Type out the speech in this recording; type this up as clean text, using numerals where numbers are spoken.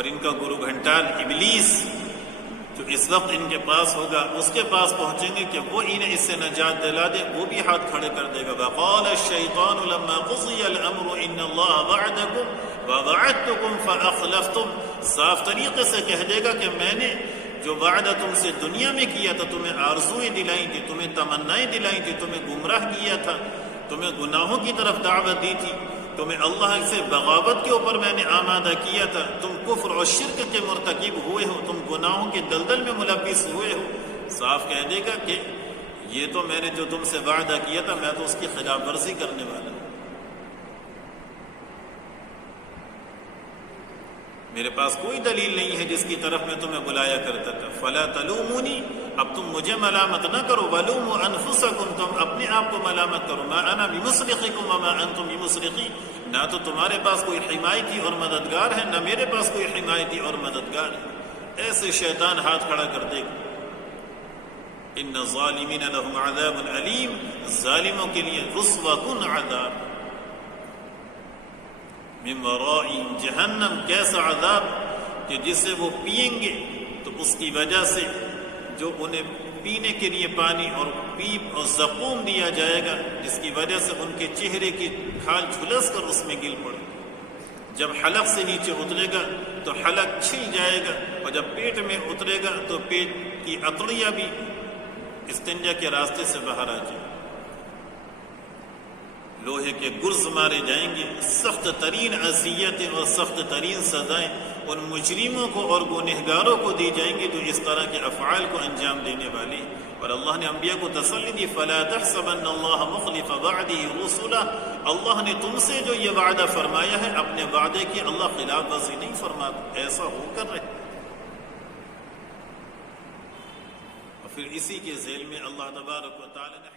اور ان کا گرو گھنٹال ابلیس جو اس وقت ان کے پاس ہوگا اس کے پاس پہنچیں گے کہ وہ انہیں اس سے نجات دلا دے، وہ بھی ہاتھ کھڑے کر دے گا۔ وقال الشیطان لما قضی الامر ان اللہ وعدکم ووعدتکم فاخلفتم، صاف طریقے سے کہہ دے گا کہ میں نے جو وعدہ تم سے دنیا میں کیا تھا، تمہیں آرزویں دلائی تھی، تمہیں تمنائیں دلائی تھی، تمہیں گمراہ کیا تھا، تمہیں گناہوں کی طرف دعوت دی تھی، تمہیں اللہ سے بغاوت کے اوپر میں نے آمادہ کیا تھا، تم کفر اور شرک کے مرتکب ہوئے ہو، تم گناہوں کے دلدل میں ملوث ہوئے ہو۔ صاف کہہ دے گا کہ یہ تو میں نے جو تم سے وعدہ کیا تھا میں تو اس کی خلاف ورزی کرنے والا ہوں، میرے پاس کوئی دلیل نہیں ہے جس کی طرف میں تمہیں بلایا کرتا تھا۔ فلا تلومونی، اب تم مجھے ملامت نہ کرو، ولوموا انفسکم، تم اپنے آپ کو ملامت کرو، ما انا بمصرخکم وما انتم بمصرخی، نہ تو تمہارے پاس کوئی حمایتی اور مددگار ہے، نہ میرے پاس کوئی حمایتی اور مددگار ہے۔ ایسے شیطان ہاتھ کھڑا کر دے گا۔ ان الظالمین لهم عذاب علیم، ظالموں کے لیے رسوا کن عذاب، من ورائہم جہنم، کیسا عذاب کہ جس سے وہ پئیں گے تو اس کی وجہ سے جو انہیں پینے کے لیے پانی اور پیپ اور زقوم دیا جائے گا، جس کی وجہ سے ان کے چہرے کی کھال جھلس کر اس میں گر پڑے، جب حلق سے نیچے اترے گا تو حلق چھل جائے گا، اور جب پیٹ میں اترے گا تو پیٹ کی عطریہ بھی استنجا کے راستے سے باہر آ جائے، لوہے کے گرز مارے جائیں گے، سخت ترین اذیتیں اور سخت ترین سزائیں ان مجرموں کو اور گنہگاروں کو دی جائیں گی جو اس طرح کے افعال کو انجام دینے والے ہیں۔ اور اللہ نے انبیاء کو تسلی دی، فلا تحسبن اللہ مخلف وعدہ رسلہ، اللہ نے تم سے جو یہ وعدہ فرمایا ہے اپنے وعدے کی اللہ خلاف ورزی نہیں فرماتا، ایسا ہو کر رہے۔ اور پھر اسی کے ذیل میں اللہ تبارک و تعالی نے